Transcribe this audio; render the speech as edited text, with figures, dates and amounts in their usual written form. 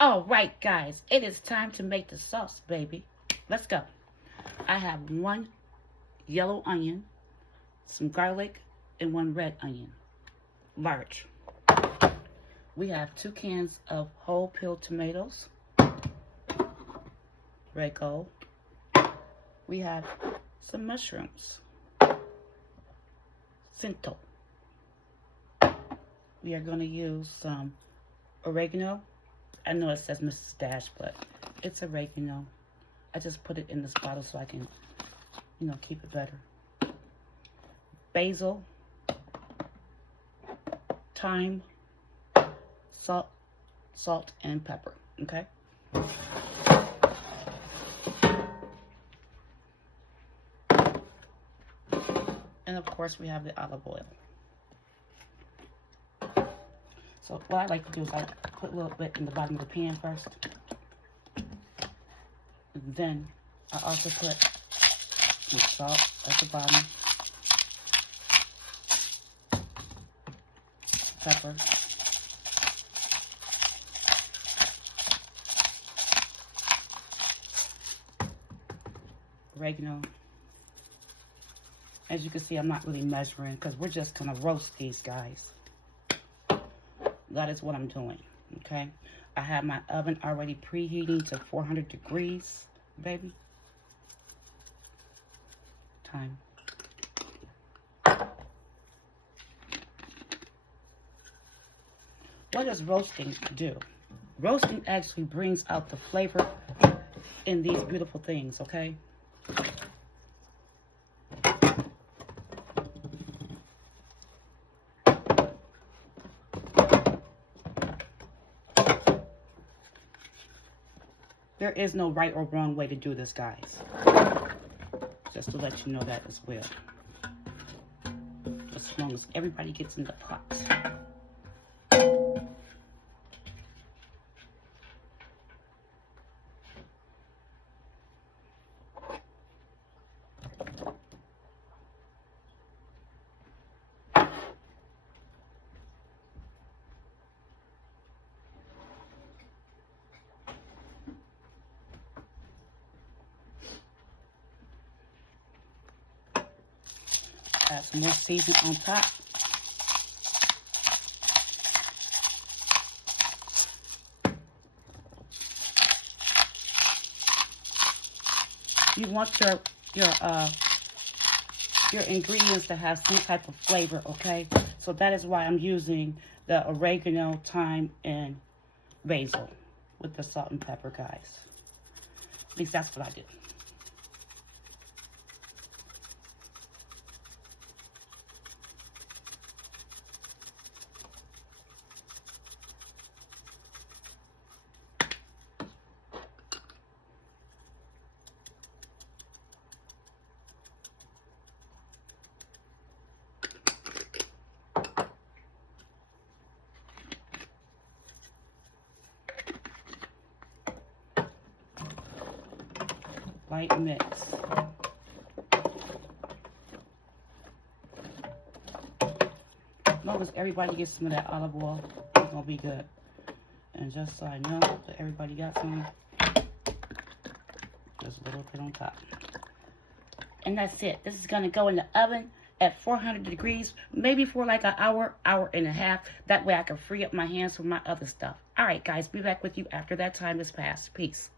All right, guys. It is time to make the sauce, baby. Let's go. I have 1 yellow onion, some garlic, and 1 red onion. Large. We have 2 cans of whole peeled tomatoes. Red gold. We have some mushrooms. Cinto. We are going to use some oregano. I know it says Mrs. Dash, but it's oregano. I just put it in this bottle so I can, keep it better. Basil, thyme, salt, and pepper, okay? And of course, we have the olive oil. So what I like to do is I put a little bit in the bottom of the pan first. And then I also put some salt at the bottom. Pepper. Oregano. As you can see, I'm not really measuring because we're just going to roast these guys. That is what I'm doing, okay? I have my oven already preheating to 400 degrees, baby. Time. What does roasting do? Roasting actually brings out the flavor in these beautiful things, okay? There is no right or wrong way to do this, guys. Just to let you know that as well. As long as everybody gets in the pot. Add some more seasoning on top. You want your ingredients to have some type of flavor, okay? So that is why I'm using the oregano, thyme, and basil with the salt and pepper, guys. At least that's what I do. Light mix. As long as everybody gets some of that olive oil, it's gonna be good. And just so I know that everybody got some, just a little bit on top. And that's it. This is gonna go in the oven at 400 degrees, maybe for like an hour, hour and a half. That way I can free up my hands for my other stuff. All right, guys, be back with you after that time has passed. Peace.